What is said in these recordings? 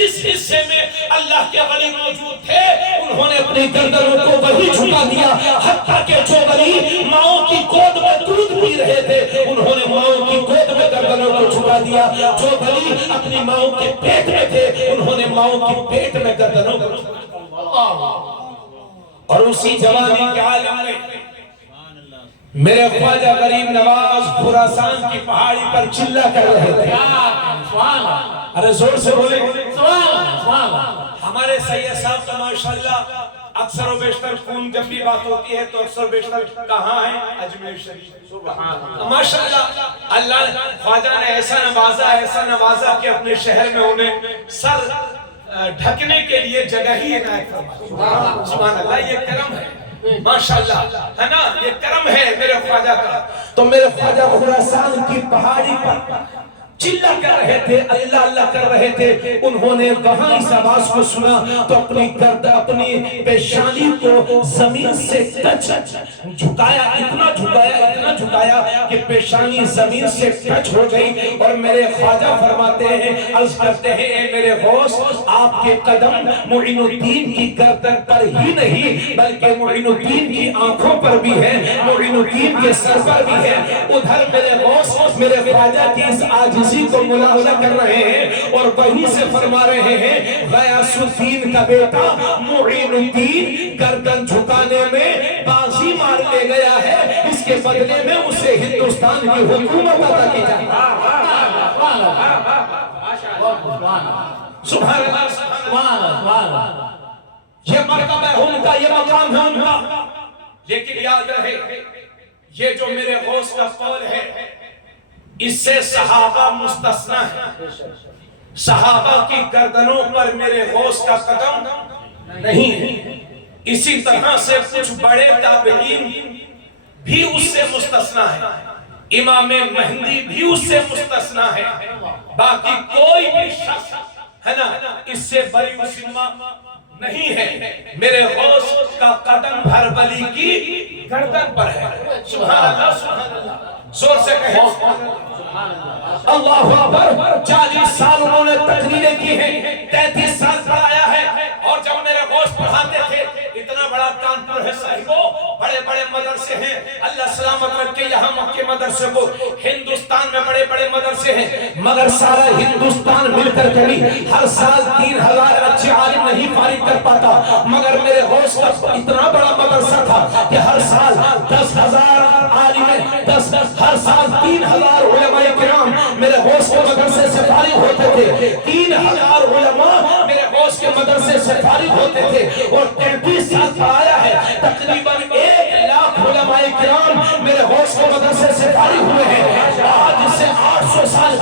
جس حصے میں اللہ کے ولی موجود تھے انہوں نے اپنی گردنوں کو وہی جھکا دیا، حتیٰ کہ جو ولی ماؤں کی گود میں دودھ پی رہے تھے انہوں نے ماؤں کی گود میں گردنوں کو جھکا دیا، جو ولی اپنی ماؤں کے پیٹ میں تھے انہوں نے ماؤں کی پیٹ میں گردنوں کو جھکا دیا۔ اور اسی جوانی کے عالم میں میرے خواجہ غریب نواز خراسان کی پہاڑی پر چلا کر رہے تھے۔ ارے زور سے بولے، ہمارے سید صاحب کا ماشاءاللہ اکثر و بیشتر خون جب بھی بات ہوتی ہے تو اکثر و بیشتر کہاں ہے؟ اجمیر شریف۔ ماشاءاللہ اللہ خواجہ نے ایسا نوازا کہ اپنے شہر میں انہیں سر ڈھکنے کے لیے جگہ ہی عنایت فرمائی۔ سبحان اللہ، یہ کرم ہے ماشاءاللہ، ہے نا، یہ کرم ہے میرے خواجہ کا۔ تو میرے خواجہ خراسان کی پہاڑی پر چلا کر رہے تھے، اللہ اللہ کر رہے تھے، انہوں نے وہاں اس آواز کو سنا تو اپنی گردن، اپنی پیشانی کو زمین سے جھکایا، اتنا جھکایا کہ پیشانی زمین سے ٹچ ہو گئی۔ اور میرے خواجہ فرماتے ہیں، عرض کرتے ہیں، اے میرے غوث، آپ کے قدم معین الدین کی گردن پر ہی نہیں بلکہ معین الدین کی آنکھوں پر بھی ہے، معین الدین کے سر پر بھی ہے۔ ادھر میرے غوث میرے خواجہ کی اس عاجزی کو ملاحظہ کر رہے ہیں اور وہیں سے فرما رہے ہیں، غیاث الدین کا بیٹا معین الدین گردن جھکانے میں بازی مار لے گیا ہے، اس کے بدلے میں اسے ہندوستان کی حکومت عطا کی جائے۔ سبحان اللہ، یہ مرتبہ ہے ان کا، یہ مقام ہے ان کا۔ لیکن یاد رہے، یہ جو میرے غوث کا قول ہے اس سے صحابہ مستثنی ہے، صحابہ کی گردنوں پر میرے غوث کا قدم نہیں ہے۔ اسی طرح سے کچھ بڑے تابعین بھی اس سے مستثنی ہے، امام مہدی بھی اس سے مستثنی ہے، باقی کوئی بھی شخص ہے نا اس سے بری ذمہ نہیں ہے۔ میرے غوث کا قدم ہر ولی کی گردن پر ہے۔ سبحان اللہ، سبحان اللہ، زور سے کہیں اللہ اکبر۔ 40 سال انہوں نے تقریریں کی ہیں، 33 سال پڑھایا ہے، اور جب میرے غوث پڑھاتے تھے اتنا بڑا کانپور ہے صاحبو، بڑے بڑے مدرسے ہیں، اللہ سلامت رکھے، یہاں مکہ مدرسے کو، ہندوستان میں بڑے بڑے مدرسے ہیں، مگر سارا ہندوستان مل کر کبھی ہر سال 3000 اچھے عالم نہیں فارغ کر پاتا، مگر میرے غوث کا اتنا بڑا مدرسہ تھا کہ ہر سال 10,000 عالم، ہر سال 3000 علماء کرام میرے غوث کے مدرسے سے فارغ ہوتے تھے، 3000 علماء میرے غوث کے مدرسے سے فارغ ہوتے تھے، اور 33 سال پڑھایا ہے، تقریباً 1,00,000 علماء کرام میرے غوث کے مدرسے سے فارغ ہوئے ہیں۔ آج سے 800 سال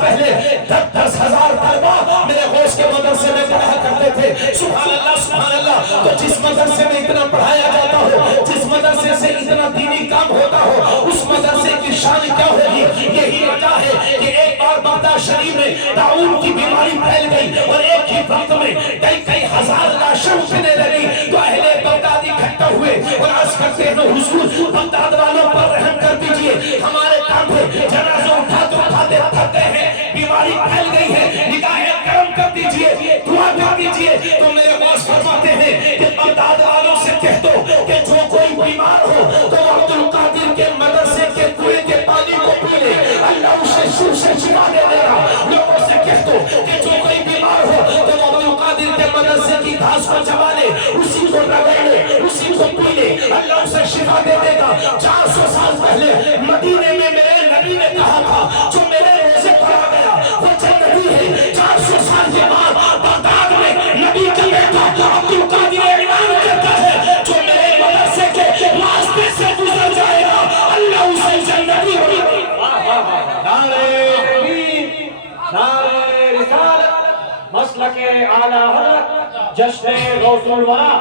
پہلے 10,000 طلبہ میرے غوث کے مدرسے میں پڑھا کرتے تھے۔ سبحان اللہ، سبحان اللہ۔ تو جس مدرسے میں اتنا پڑھایا جاتا ہو، جس مدرسے سے اتنا دینی کام ہوتا ہو، اس مدرسے کی شان کیا ہوگی؟ یہی وجہ ہے کہ ایک بار بغداد شریف میں طاعون کی بیماری پھیل گئی اور ایک ہی وقت میں کئی ہزار لاشیں اٹھنے لگی، تو اہل بغداد اکٹھے ہوئے اور عرض کرتے ہیں، حضور بغداد والوں پر رحم کر دیجئے، ہمارے کاندھے جنازہ اٹھاتے تھکتے ہیں، بیماری پھیل گئی ہے، نگاہ کرم کر دیجئے، دعا کر دیجئے۔ تو میرے غوث فرماتے ہیں کہ بغداد والوں سے کہہ دو کہ جو کوئی بیمار ہو تو عبد القادر کے مدرسے کے کنویں کے پانی کو پی لے، اللہ اسے شر سے شفا دے دے گا۔ لوگوں سے کہہ دو کہ جو کوئی بیمار ہو تو عبد القادر کے مدرسے کی گھاس کو چبا لے، اسی کو رگڑ لے، اسی کو پی لے، اللہ اسے شفا دے دے گا۔ 400 سال پہلے مدینے میں میرے نبی نے کہا تھا، جو میرے روزے پڑا گیا وہ جنتی ہے۔ 400 سال کے بعد بغداد میں نبی کا بیٹا عبد القادر اعلان کرتا ہے، جو میرے مدرسے کے راستے سے گزر جائے گا اللہ اسے جنتی ہوگی۔ نعرہ رسالت، مسلک اعلیٰ حضرت، جشن غوث الورا۔